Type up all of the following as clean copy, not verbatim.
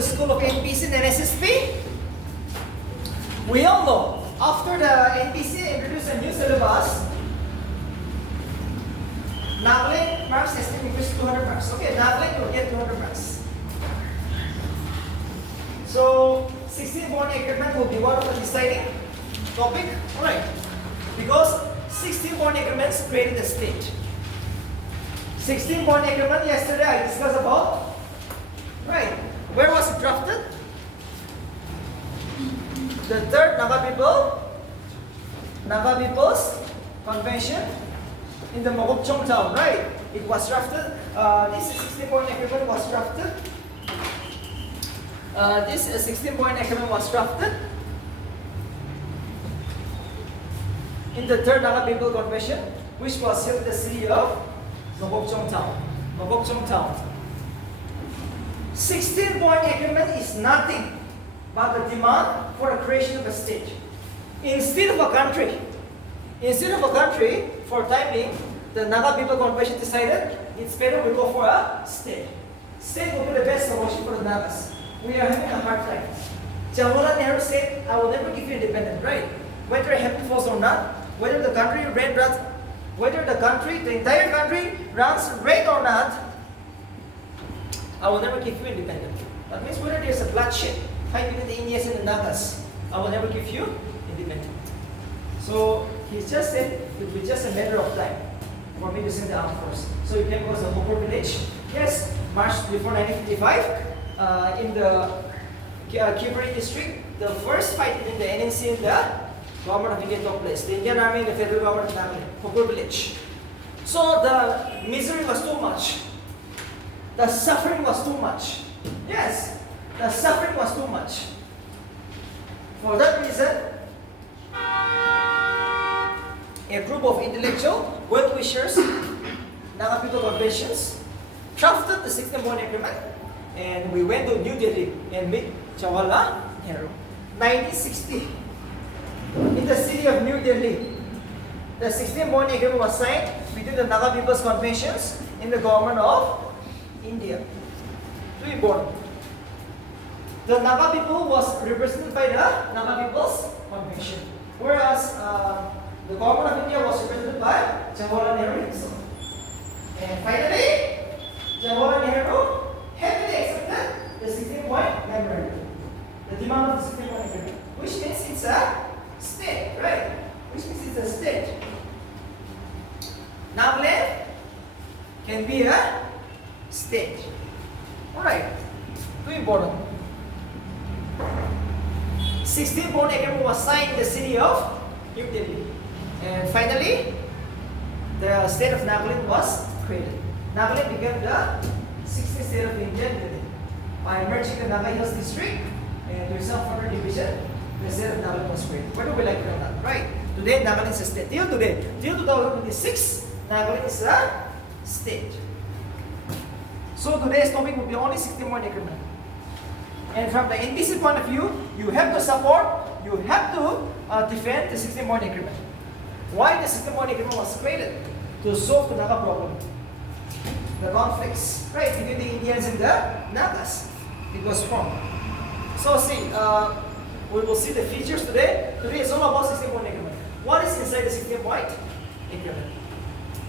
the school of NPC and SSP? We all know, after the NPC introduced a new syllabus, Nagaland marks SSP increased 200 marks. Okay, Nagaland will get 200 marks. So, 16-point increment will be one of the deciding topic. Alright, because 16-point increments created a state. 16-point increment yesterday I discussed about. Right, where was it drafted? The third Naga People's Convention in the Mokokchung town, right? It was drafted. This 16-point increment was drafted. This 16-point increment was drafted in the third Naga People Convention, which was held in the city of Mokokchung town. Mokokchung town. 16-point increment is nothing but the demand for the creation of a state. Instead of a country, for time being, the Naga People Convention decided it's better we go for a state. State will be the best solution for the Nagas. We are having a hard time. Jawaharlal Nehru said, I will never give you independence, right? Whether it happens or not, whether the country the entire country runs red or not, I will never give you independence. That means whether there's a bloodshed fight between the Indians and the Nagas, I will never give you independence. So he just said it will be just a matter of time for me to send the armed force. So you can go to the Hopur village. Yes, March before 1955, in the Kibri district, the first fight between the NNC and the government of India took place. The Indian Army and the federal government of Nagaland, Hopur village. So the misery was too much. The suffering was too much. Yes, the suffering was too much. For that reason, a group of intellectual, well-wishers, Naga People Conventions, drafted the 16-point agreement, and we went to New Delhi and met Jawaharlal Nehru. 1960, in the city of New Delhi, the 16-point agreement was signed between the Naga People's Conventions and the government of India. Too important. The Naga people was represented by the Naga People's Convention, whereas the government of India was represented by Jawaharlal Nehru himself. And finally, Jawaharlal Nehru happily accepted the 16-point memorandum, the demand of the 16-point agreement, which means it's a state, right? Which means it's a state. Nagaland can be a state. Alright, too important. 16-point agreement was signed in the city of New Delhi. And finally, the state of Nagaland was created. Nagaland became the 16th state of India by merging the Naga Hills district and doing some further division. The state of Nagaland was created. Whether we like it or not, right? Today, Nagaland is a state. Till today, till 2026, Nagaland is a state. So today's topic will be only 16-point agreement. And from the NPC point of view, you have to support, you have to defend the 16-point agreement. Why the 16-point agreement was created? To solve the Naga problem. The conflicts, right, between the Indians and the Nagas. It was formed. So see, we will see the features today. Today is all about 16-point agreement. What is inside the 16-point agreement?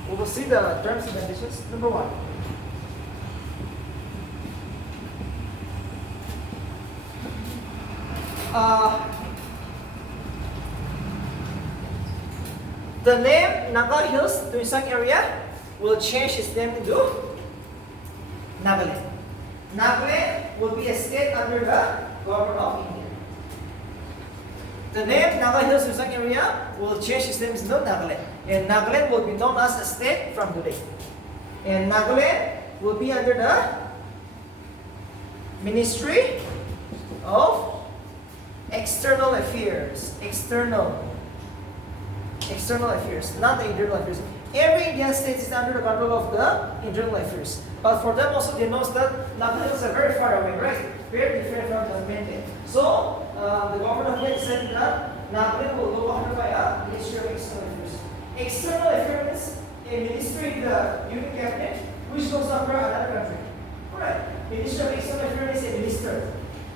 We will see the terms and conditions. Number one. The name Naga Hills, Tuisang area, will change its name into Nagaland. Nagaland will be a state under the government of India. The name Naga Hills, Tuisang area will change its name into Nagaland. And Nagaland will be known as a state from today. And Nagaland will be under the Ministry of External Affairs. External affairs, not the internal affairs. Every Indian state is under the control of the internal affairs. But for them also, they know that Naga Hills are very far away, right? Very different from the mainland. So, the government of India said that Nagaland will go under by a Ministry of External Affairs. External affairs means a ministry in the union cabinet which goes after another country. Alright, Ministry of External Affairs is a minister.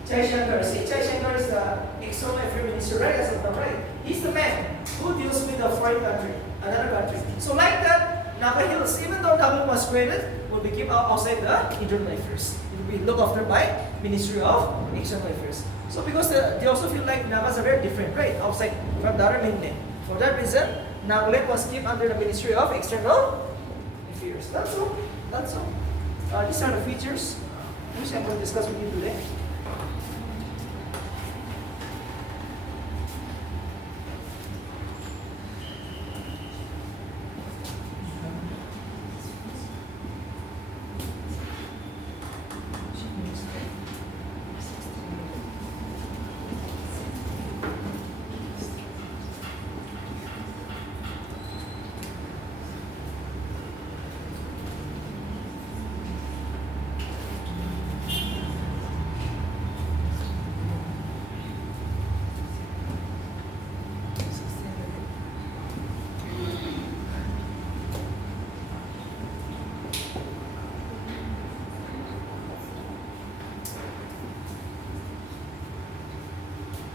Chai Shankar. See, Chai Shankar is the external affairs minister, right? As of now, right? He's the man who deals with a foreign country, another country. So like that, Naga Hills, even though Naga was created, will be kept outside the internal affairs. It will be looked after by Ministry of External Affairs. So because they also feel like Nagas are very different, right? Outside from the other mainland. For that reason, Nagaland was kept under the Ministry of External Affairs. That's all. That's all. These are the features which I'm going to discuss with you today.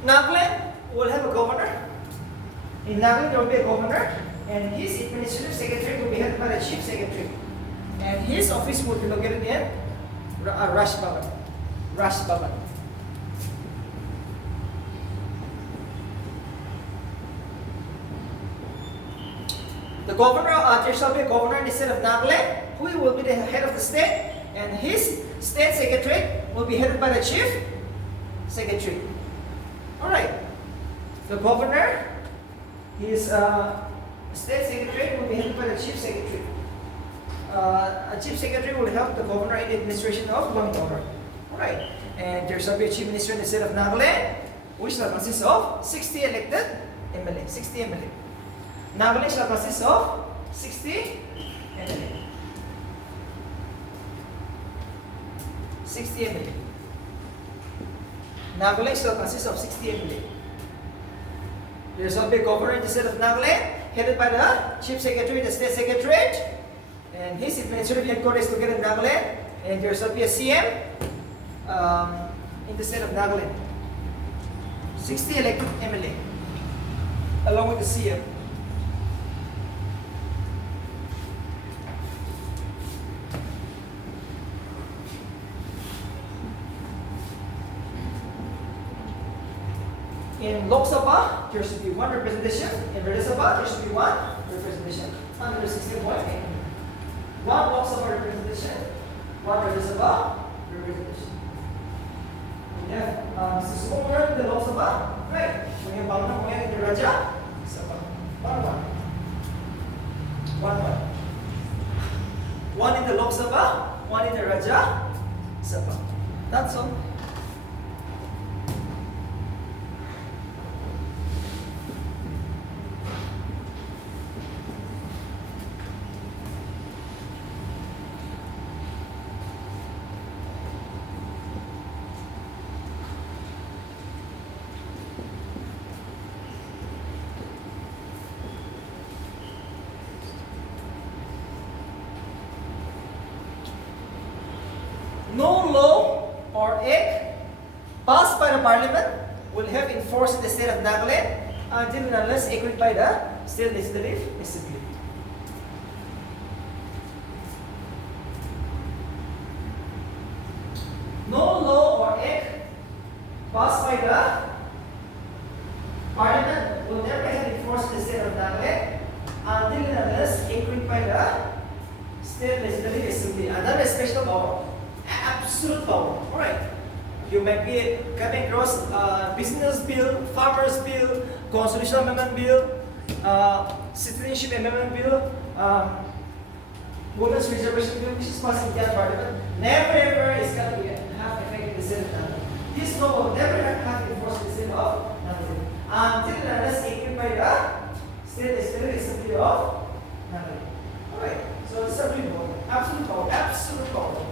Nagaland will have a governor. In Nagaland, there will be a governor, and his administrative secretary will be headed by the chief secretary. And his office will be located in Rash Bhavan. Rash Bhavan. The governor, there shall be a governor in the state of Nagaland, who will be the head of the state, and his state secretary will be headed by the chief secretary. Alright, the governor, his state secretary will be headed by the chief secretary. A chief secretary will help the governor in the administration of one governor. Alright, and there shall be a chief minister in the state of Nagaland, which shall consist of 60 elected MLA. 60 MLA. Nagaland shall consist of 60 MLA. 60 MLA. Nagaland shall consist of 60 MLA. There shall be a governor in the state of Nagaland, headed by the chief secretary, the state secretariat, and his administrative headquarters is located in Nagaland. And there shall be a CM in the state of Nagaland. 60 elected MLA, along with the CM. In Lok Sabha, there should be one representation. In Rajya Sabha, there should be one representation. Under 16.8. One Lok Sabha representation, one Rajya Sabha representation. We have Mr. Sukumar in the Lok Sabha, right? We have Bangla Moyan in the Rajya Sabha. One. One in the Lok Sabha, one in the Rajya Sabha. That's all. No law or act passed by the parliament will have in force in the state of Nagaland until and unless agreed by the state legislative assembly. No law or act passed by the parliament will never have in force in the state of Nagaland until and unless agreed by the state legislative assembly. Another special power. Absolute power. Alright. You might be coming across business bill, farmers bill, constitutional amendment bill, citizenship amendment bill, women's reservation bill, which is passed in that parliament. Never ever is going to have effect in the state of Nagaland. This law will never have enforced in the state of Nagaland until and unless agreed by the state legislative assembly of Nagaland. Alright. So this is absolute power. Absolute power. Absolute power.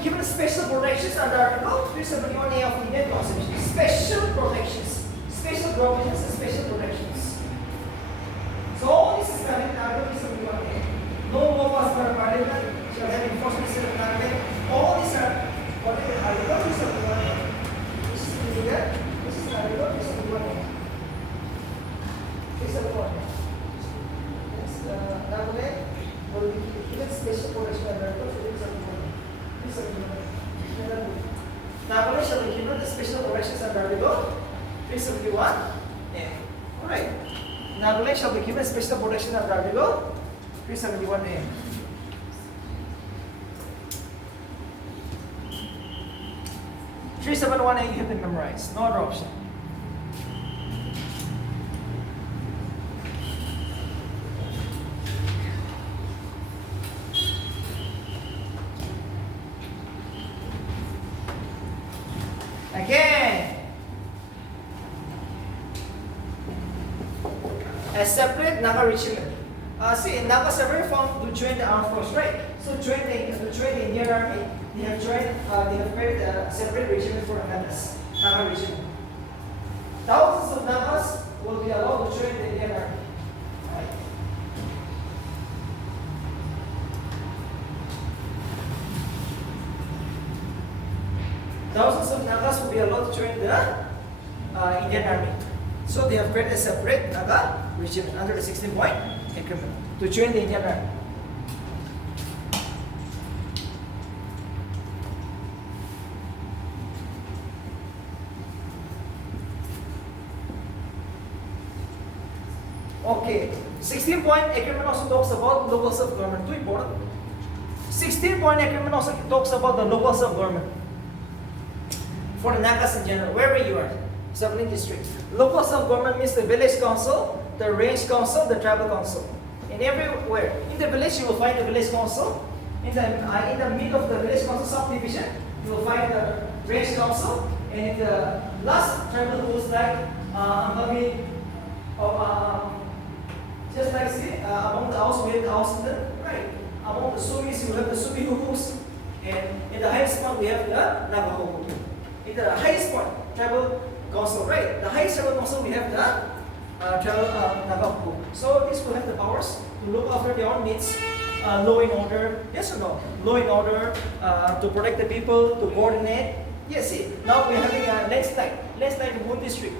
be given special protections under Article 371A of the Indian Constitution. Special protections. Special provisions and special protections. So all this is coming in Article 371A. No law passed by Parliament shall have enforcement instead of Parliament. All these are protected in Article 371A. This is clear. This is Article 371A. 371A. Yes, Nagaland will be given special protection under Article 371A. Nagaland shall be given the special protections under Article 371A. Alright. Nagaland shall be given special protection under Article 371A. You have to memorize. No other option. Again, a separate Naga regiment. See, Nagas are very formed to join the armed force, right? So to join the Indian army, they have created a separate regiment for Nagas, Naga regiment. Thousands of Nagas will be allowed to join the Indian army. Right? Thousands of Nagas will be allowed to join the Indian army. So they have created a separate Naga regiment under the 16-point agreement to join the Indian army. Okay, 16-point agreement also talks about local self-government. Too important. 16-point agreement also talks about the local self-government for the Nagas in general, wherever you are, 17 districts. Local self-government means the village council, the range council, the tribal council. And everywhere, in the village you will find the village council. In the middle of the village council subdivision, you will find the range council. And in the last tribal rules like just like see, among the house we have the house right. Among the Sumis you have the Sumi Hukus. And in the highest point we have the Navajo. In the highest point, tribal council, right? The highest tribal council we have the tribal Navajo. So this will have the powers to look after their own needs, law and order, yes or no? Law and order, to protect the people, to coordinate. Yes, see, now we're having a landslide in one district.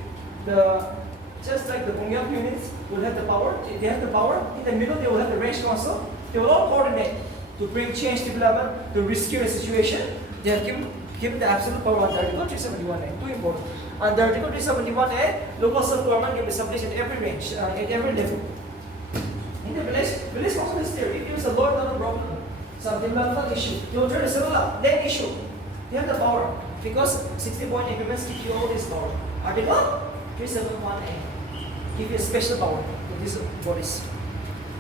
Just like the Bungyang units will have the power, they have the power. In the middle, they will have the range council. They will all coordinate to bring change, development, to rescue a situation. They are given the absolute power under Article 371A. Too important. Under Article 371A, local self-government can be established at every range, at every level. In the village council is there. If there is a law and order problem, some developmental issue, they will try to settle up. Land issue, they have the power because 60-point agreements give you all this power. Article 371A give you a special power to these bodies.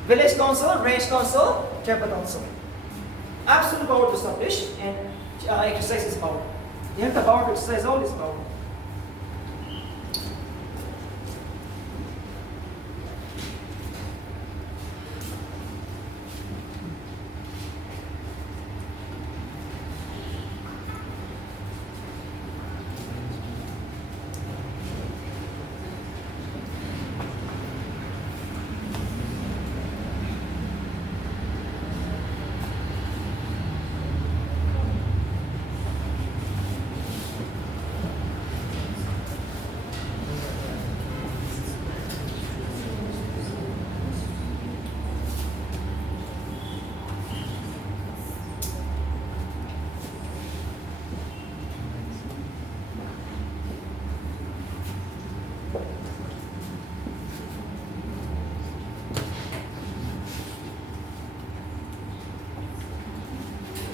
Village council, range council, tribal council. Absolute power to establish and exercise this power. You have the power to exercise all this power.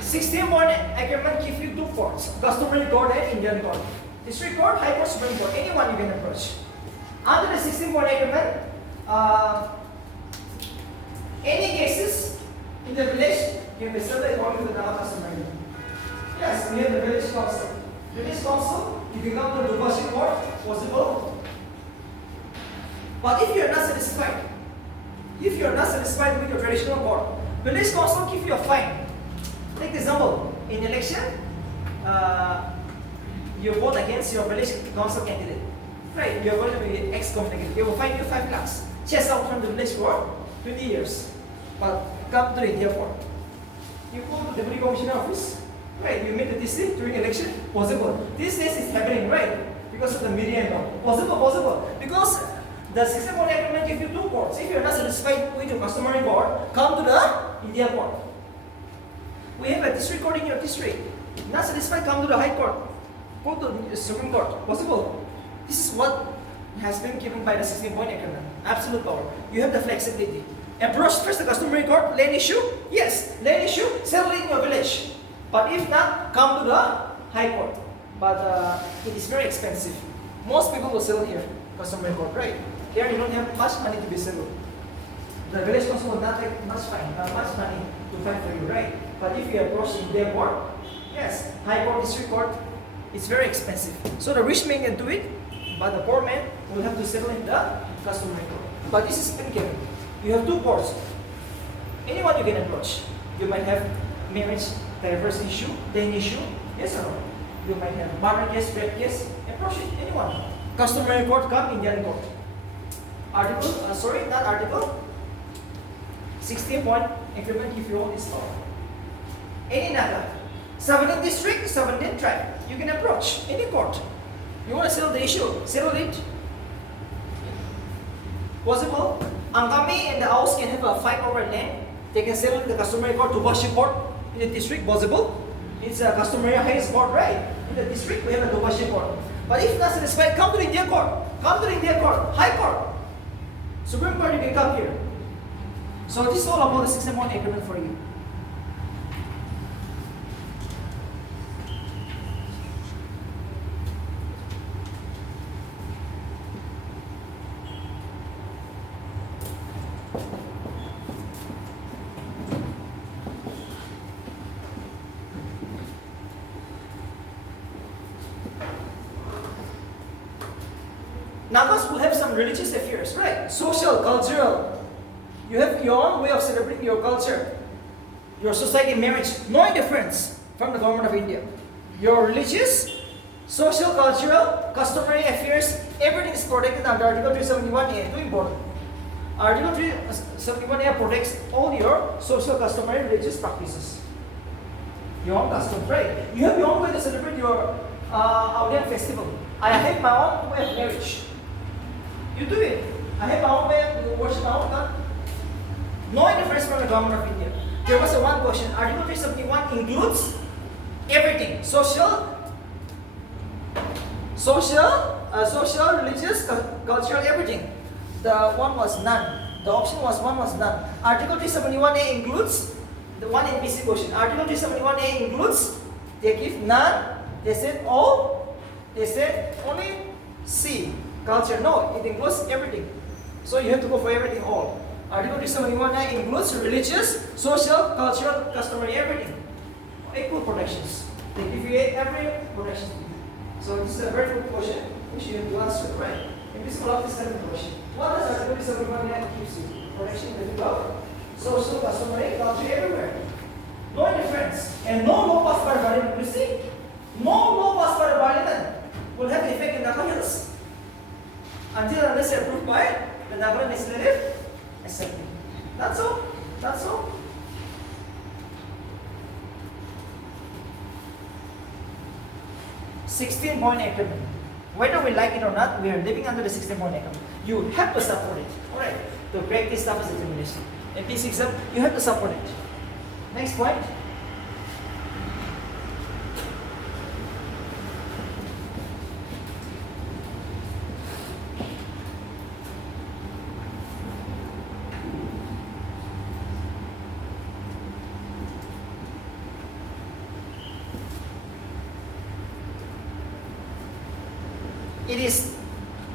Sixteen-point agreement gives you two courts: customary court and Indian court. District court, high court, supreme court. Anyone you can approach. Under the 16-point agreement, any cases in the village can be settled according to the Naga customary. Yes, we have the village council. Village council, if you come to the Dubashi court, possible. But if you are not satisfied with your traditional court, village council give you a fine. Take example, in election, you vote against your village council candidate. Right, you're going to be excommunicated. They will fine you 5 lakhs. Chase out from the village for 20 years. But come to the India court. You go to the deputy commissioner office. Right, you meet the district during election. Possible. These days it's happening, right? Because of the media and all. Possible. Because the system of agreement give you 2 courts. If you're not satisfied with your customary court, come to the India court. We have a district court in your district. Not satisfied, come to the High Court. Go to the Supreme Court. Possible. This is what has been given by the 16-point agreement. Absolute power. You have the flexibility. Approach first the customary court, land issue. Yes, land issue, settle it in your village. But if not, come to the High Court. But it is very expensive. Most people will settle here, customary court, right? Here you don't have much money to be settled. The village council will not take much money to fight for you, right? But if you approach in their court, yes, High Court, District Court, it's very expensive. So the rich man can do it, but the poor man will have to settle in the customary court. But this is been given. You have 2 courts. Anyone you can approach. You might have marriage, divorce issue, land issue, yes or no? You might have murder case, rape case, approach it, anyone. Customary court, come Indian court. Not article. 16-point agreement if you hold this power. Any Naga, 17th district, 17th tribe, you can approach any court. You want to settle the issue, settle it. Possible. Angami and the house can have a fight over land. They can settle in the customary court to Dubashi court in the district. Possible. It's a customary highest court, right? In the district we have a Dubashi court. But if not satisfied, come to the Indian court. Come to the Indian court. High court. Supreme Court, you can come here. So this is all about the 16-point agreement for you. Nagas will have some religious affairs, right? Social, cultural. You have your own way of celebrating your culture, your society, marriage. No difference from the government of India. Your religious, social, cultural, customary affairs, everything is protected under Article 371A. Too important. Article 371A protects all your social, customary, religious practices. Your own customs, right? You have your own way to celebrate your Audian festival. I have my own way of marriage. You do it. I have my own way to worship my own God. No difference from the government of India. There was one question. Article 371 includes everything. Social, religious, cultural, everything. The one was none. The option was one was none. Article 371A includes the one in BC question. Article 371A includes, they give none, they said all, they said only C. Culture, no, it includes everything. So you have to go for everything all. Article 371 includes religious, social, cultural, customary, everything. Equal protections. They give you every protection. So this is a very good question which you have to answer, right? In this kind of question. What does Article 371 gives you? Protection in the field of social, customary, culture, everywhere. No difference. And no law passed by parliament. You see? No law passed by parliament will have effect in Naga Hills until unless approved by the Nagaland Legislative Assembly. That's all. That's all. $16-point agreement. Whether we like it or not, we are living under the 16-point agreement. You have to support it. Alright. To break this stuff as determination. In this exam, you have to support it. Next point. It is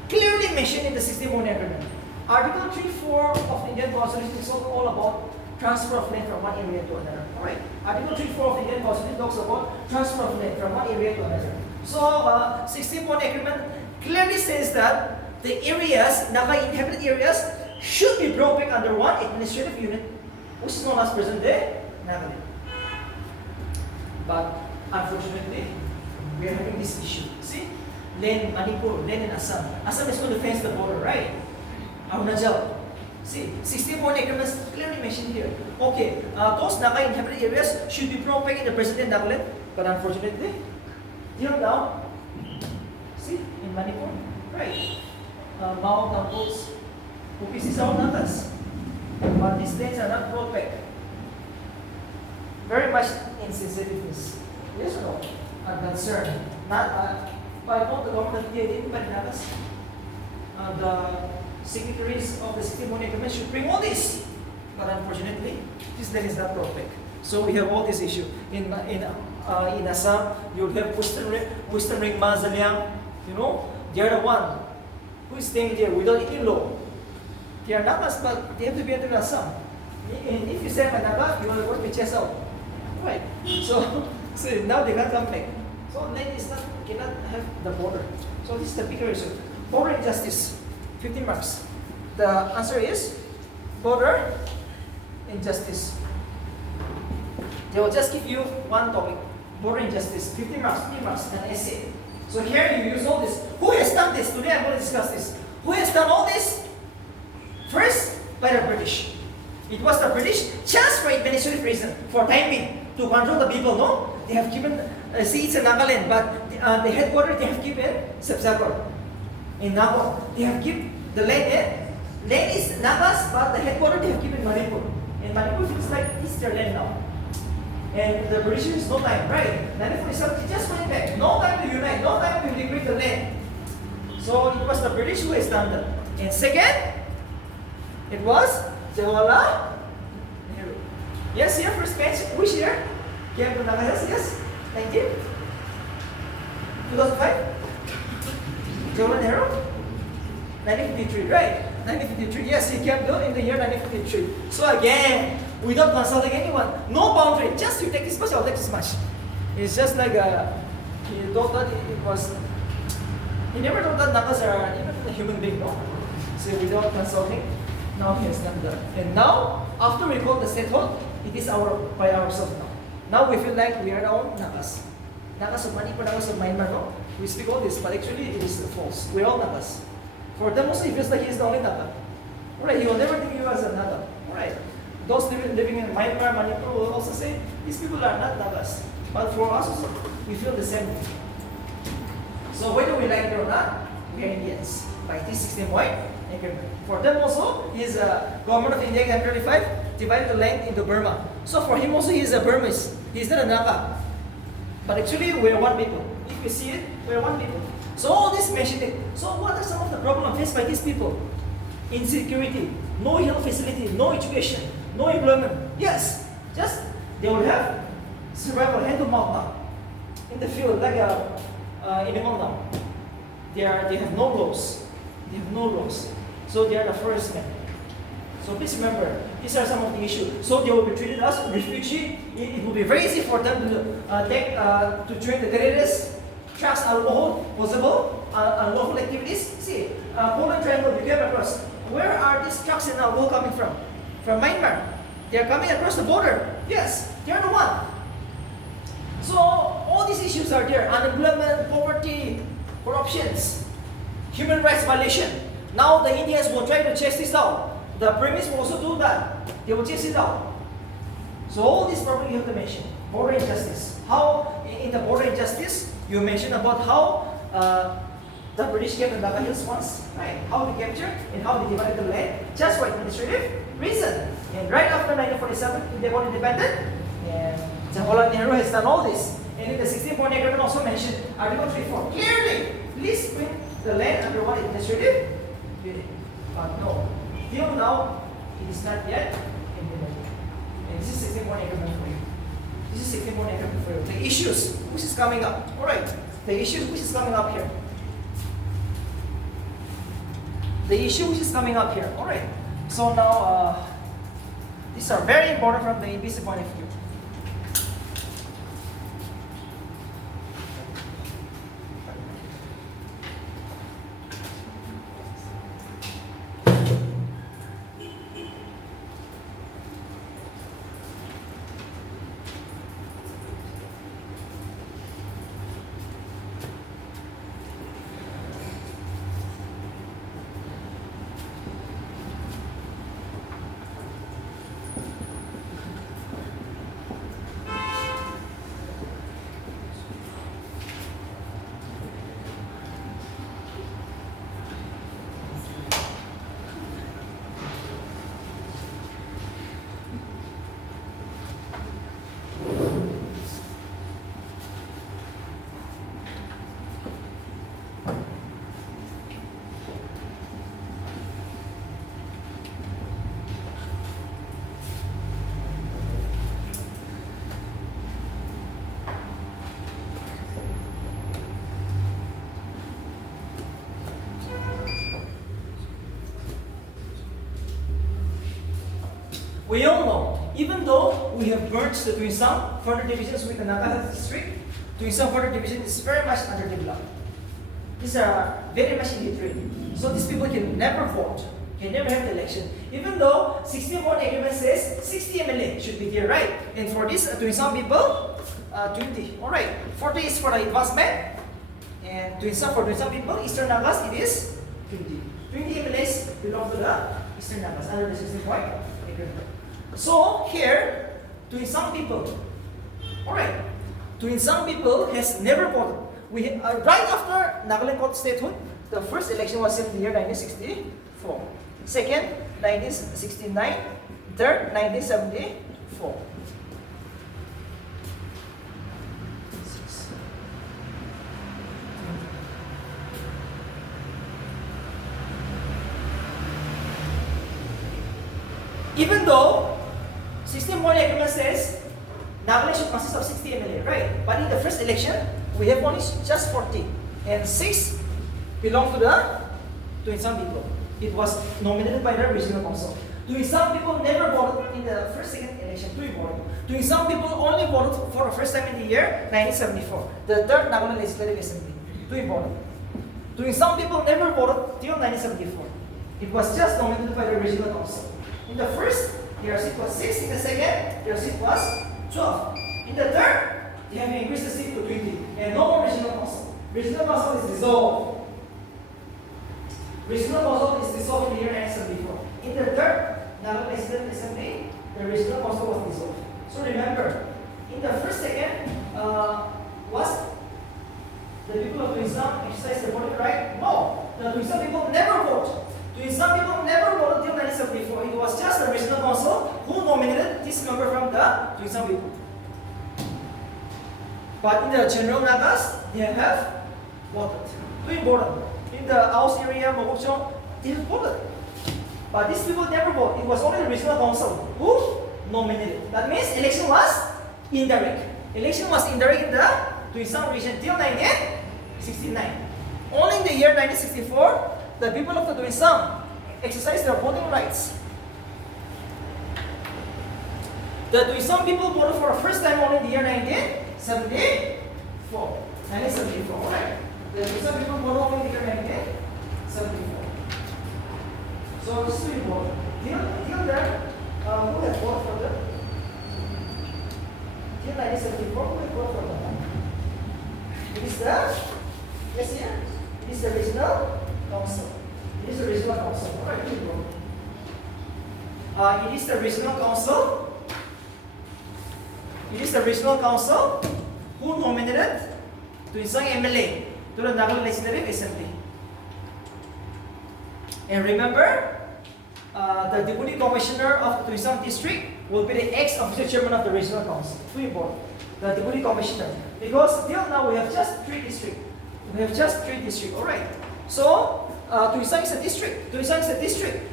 clearly mentioned in the 16-point agreement. Article 3.4 of the Indian Constitution is all about transfer of land from one area to another. Alright. Article 3.4 of the Indian Constitution talks about transfer of land from one area to another. So 16-point agreement clearly says that the areas, Naga inhabited areas, should be brought back under one administrative unit, which is known as present day Nagaland. But unfortunately, we are having this issue. See? Len, Manipur, Len and Assam. Assam is going to fence the border, right? Arunachal. See, 61 acres clearly mentioned here. Okay, those Naga inhabited areas should be propagated in the present-day Nagaland, but unfortunately, till now, see, in Manipur, right? Mao temples, Bukis is our Nagas, but these lands are not brought back. Very much insensitiveness. Yes or no? I'm concerned. Not by both the government of India and Nagas. The signatories of the 61 agreement should bring all this. But unfortunately, this land is not brought back. So we have all this issue. In Assam, you will have Western Ring Mausoleum. You know, they are the one who is staying there without any law. They are Nagas, but they have to be under Assam. And if you say I'm a Naga, you will go to chase out. Right. So now they can't come back. So land is not, cannot have the border. So this is the bigger issue. Border injustice, 15 marks. The answer is border injustice. They will just give you one topic, border injustice, 15 marks, 15 marks, an essay. So here you use all this. Who has done this? Today I'm going to discuss this. Who has done all this? First, by the British. It was the British just for administrative reason, for timing, to control the people, no? They have given seats in Nagaland, but the headquarters they have given Sabsagar. In Naga, they have given the land. Land is Nagas, but the headquarters they have given Manipur. And Manipur feels like it's their land now. And the British is no time, right? 1947, they just went back. No time to unite, no time to integrate the land. So it was the British who has done that. And second, it was Jawaharlal Nehru. Yes, here first page. Which year? Came to Naga Hills, yes? 19? 2005? Jawaharlal Nehru? 1953, right? 1953, yes, he came to in the year 1953. So again, without consulting anyone, no boundary, just you take this much, I'll take this much. It's just like he thought that it was, he never thought that Nagas are even a human being, no? So without consulting, now he has done that. And now, after we got the statehood, it is by ourselves now. Now we feel like we are our own Nagas. Nagas of Manipur, Nagas of Myanmar, no? We speak all this, but actually it is false. We're all Nagas. For them also, he feels like he is the only Naga. Alright, he will never think you as a Naga. Alright. Those living in Myanmar, Manipur will also say, these people are not Nagas. But for us also, we feel the same. So whether we like it or not, we are Indians. By this 16 point agreement. For them also, he is a government of India in 1935, divided the land into Burma. So for him also, he is a Burmese. He is not a Naga. But actually, we are one people. If you see it, we are one people. So all this mentioned it. So what are some of the problems faced by these people? Insecurity, no health facility, no education, no employment. Yes, just they will have survival hand to mouth now. In the field, like animal now. They have no laws. They have no laws. So they are the first men. So please remember, these are some of the issues. So they will be treated as refugee. It will be very easy for them to drink the terrorists, drugs, alcohol, possible unlawful activities. See, Poland Triangle you came across. Where are these drugs and alcohol coming from? From Myanmar. They are coming across the border. Yes, they are the one. So all these issues are there: unemployment, poverty, corruptions, human rights violation. Now the Indians will try to chase this out. The Burmese will also do that. They will chase it out. So all these problems you have to mention. Border injustice. How in the border injustice you mentioned about how the British came to Naga Hills once, right? How they captured and how they divided the land just for administrative reason. And right after 1947, they got independent, and Jawaharlal Nehru has done all this. And in the 16-point agreement also mentioned Article 3.4 clearly, please bring the land under one administrative unit. But no, till now it is not yet implemented. And this is 16-point agreement for you. This is 16-point agreement for you. The issues which is coming up. All right. The issues which is coming up here. The issue which is coming up here. All right. So now these are very important from the ABC point of view. We all know, even though we have merged the Tuinsang further divisions with the Nagahara district, Tuinsang further division is very much underdeveloped. These are very much illiterate. So these people can never vote, can never have the election. Even though 61 agreement says 60 MLA should be there, right? And for this Tuinsang people, 20. Alright, 40 is for the advancement. And for Tuinsang people, Eastern Nagas, it is 20. 20 MLAs belong to the Eastern Nagas under the 60-point agreement. So here, Tuinsang people, alright, Tuinsang people has never voted. Right after Nagaland got statehood, the first election was in the year 1964. Second, 1969. Third, 1974. Even though 16-point agreement says Nagaland should consist of 60 MLA, right? But in the first election, we have only just 40. And 6 belong to the Tuinsang people. It was nominated by the regional council. Tuinsang people never voted in the second election. Tuinsang people only voted for the first time in the year 1974. The third Nagaland Legislative Assembly. Tuinsang people never voted till 1974. It was just nominated by the regional council. In the first, their seat was 6. In the second, their seat was 12. In the third, they have increased the seat to 20. And no more regional council. Regional council is dissolved. Regional council is dissolved in the year 1974. In the third Nagaland Legislative Assembly, the regional council was dissolved. So remember, in the first second, was the people of Tuinsang exercised their voting right? No. The Tuinsang people never voted. Tuinsang people never voted till 1974. It was just the regional council who nominated this member from the Tuinsang people. But in the general Nagas, they have voted. Too important. In the Aos area, Mogokchong, they have voted. But these people never voted. It was only the regional council who nominated. That means election was indirect. Election was indirect in the Tuinsang region till 1969. Only in the year 1964, the people of the Tuinsang exercised their voting rights. The Tuinsang people voted for the first time only in the year 1974. 1974, right? The Tuinsang people voted only in the year 1974. So this is important. Till then, who has voted for them? Till 1974, who has voted for them? It is the, yes, here. It is the regional council. It is the regional council. Alright, it is the regional council. It is the regional council who nominated Tuinsang MLA to the Nagaland Legislative Assembly. And remember, the Deputy Commissioner of the Tuinsang District will be the ex-official chairman of the regional council. Too important. The Deputy Commissioner. Because till now we have just 3 districts. Alright. So, Tuinsang is a district.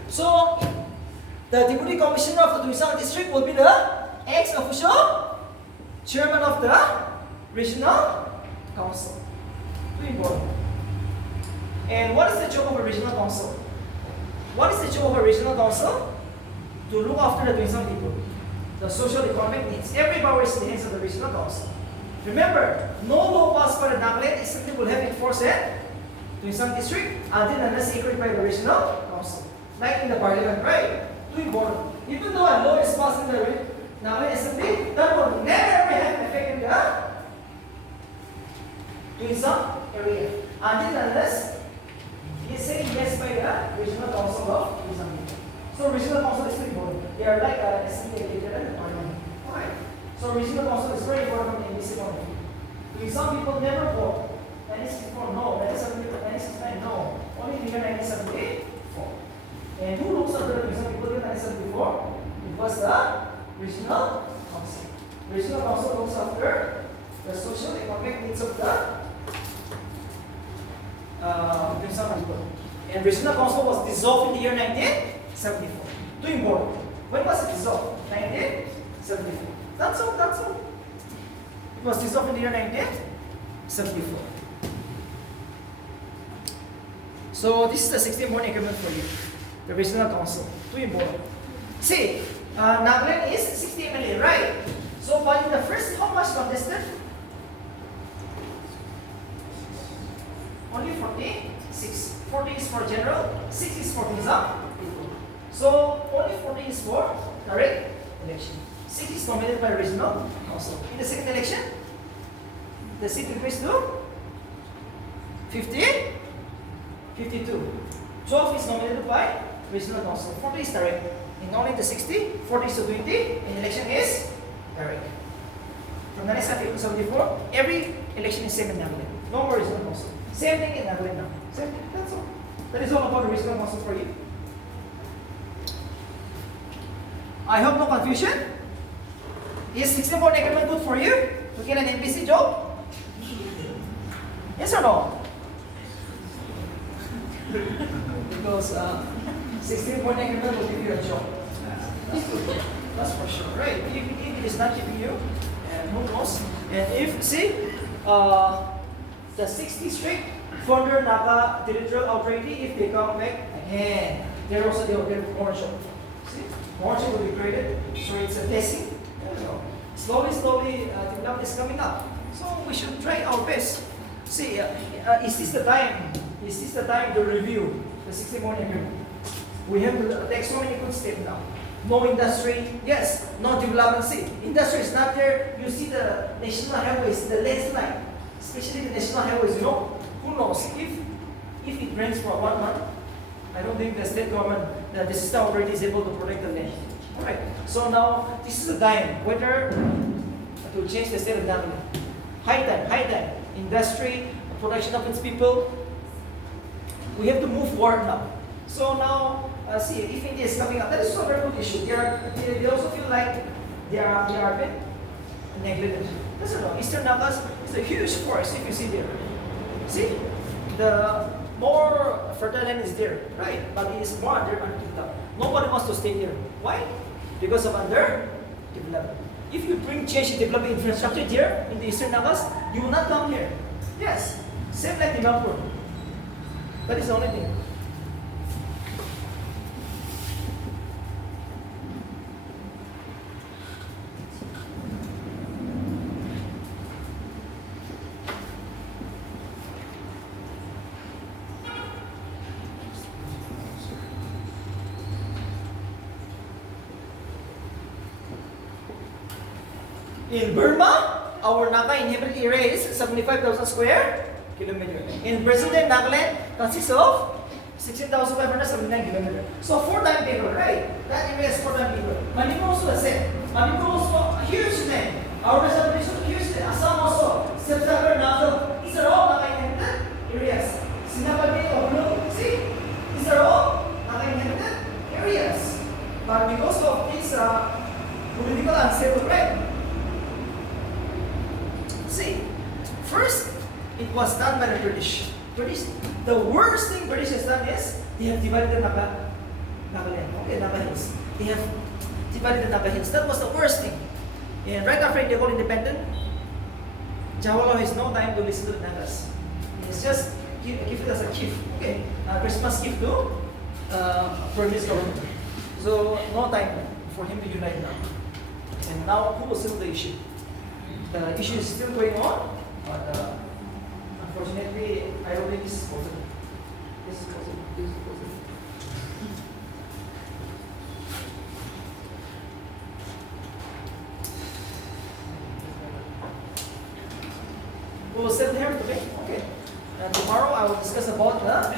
So, the Deputy Commissioner of the Tuinsang District will be the ex-official chairman of the regional council. Too important. And what is the job of a regional council? What is the job of a regional council? To look after the Tuinsang people, the social economic needs. Every power is in the hands of the regional council. Remember, no law passed by the Nagaland Assembly will have enforced at Tuinsang district until unless agreed by the regional council. Like in the parliament, right? Too important. Even though a law is passed in the Nagaland Assembly, that will never have effect in the Tuinsang area until unless is said yes by the regional council of Tuinsang. So regional council is very important. They are like assembly educated and parliament. Alright. So regional council is very important in this economy. Tuinsang people never vote. 1964, no. 1969, no. Only in the year 1974. And who looks after the Tuinsang people in 1974? It was the regional council. Regional council looks after the social economic needs of the Tuinsang people. And regional council was dissolved in the year 1974. Too important. When was it dissolved? 1974. That's all. It was dissolved in the year 1974. So this is the 16-point agreement for you. The regional council. Too important. See, Nagaland is 60 MLA, right? So but in the first, how much contested? Only 46. 40 is for general, 6 is for exam. So only 40 is for direct election. 6 is nominated by regional also. In the second election, the seat increased to 50, 52. 12 is nominated by regional council. 40 is direct. In only the 60, 40 is to 20, and election is direct. From 1974 to 74, every election is same in Nagaland. No more regional council. Same thing in Nagaland now. Same thing. That's all. That is all about the regional council for you. I hope no confusion. Is 64 Nagaland good for you to get an NPC job? Yes or no? Because 16.9 will give you a job. That's good. That's for sure, right? If it is not giving you, and who knows? And if, see, the 60 straight further Naga territorial authority, if they come back again, they're also they'll get more job. See, more job will be created. So it's a blessing. Slowly, development is coming up. So we should try our best. See, is this the time? Is this the time to review the 60 agreement? We have to take so many good steps now. No industry, yes. No development. See, industry is not there. You see the national highways, the landslide, especially the national highways. You know, who knows if it rains for 1 month? I don't think the state government, the system already is able to protect the land. All right. So now this is the time whether to change the state of Nagaland. High time. Industry, production of its people. We have to move forward now. So now, see, if India is coming up, that is also a very good issue. They also feel like they are a bit neglected. That's all. Eastern Nagas is a huge forest if you see there. See, the more fertile land is there, right? But it is more underdeveloped. Nobody wants to stay there. Why? Because of underdevelopment. If you bring change in developing infrastructure there in the Eastern Nagas, you will not come here. Yes, same like Dimapur. That is the only thing. In Burma, our Naga inhabited area is 75,000 square kilometer. In present-day Nagaland consists of 16,579 kilometers. So 4 times bigger, right? That area is 4 times bigger. Manipur also the same. Manipur also a huge land. Our reservation huge land. Assam also. Sibsagar, Naga. These are all Naga inhabited areas. Sinapati, Oblu, see? These are all Naga inhabited areas. But because of this political unstable, right? See, first, it was done by the British. The worst thing British has done is they have divided the Nagaland. Okay, Naga Hills. They have divided the Naga Hills. That was the worst thing. And right after they got independent, Jawala has no time to listen to the Nagas. He's just give it as a gift. Okay, Christmas gift to Burmese government. So no time for him to unite now. And now who will settle the issue? The issue is still going on, but unfortunately, I don't think this is possible. This is possible. We will settle here today. Okay. Tomorrow I will discuss about the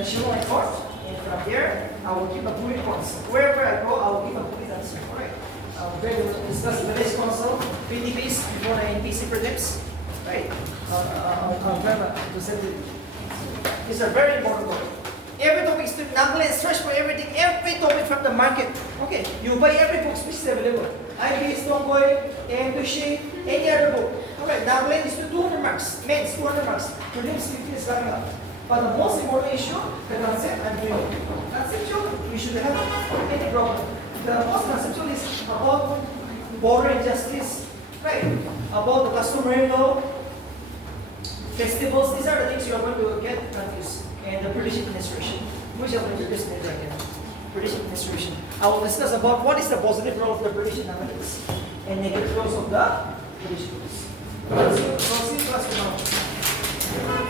national court, and from here I will give a bullet points. Wherever I go, I will give a bullet answer. All right. We're going to discuss the village council, PDPs before the NPC prelims, right? I'll try to send it. These are very important topics. Every topic is Nagaland, search for everything, every topic from the market. Okay, you buy every book which is available. IB, Stoneboy, AMPC, any other book. Alright, Nagaland is 200 marks, mains 200 marks, prelims 50 is coming up. But the most important issue, the concept I'm doing. Conceptual, we should have any problem. The most conceptual is about border injustice, right? About the customary law, festivals. These are the things you are going to get confused. And the British administration, which I'm going to introduce later again. British administration. I will discuss about what is the positive role of the British in Netherlands and negative roles of the British rules. Let's see class tomorrow.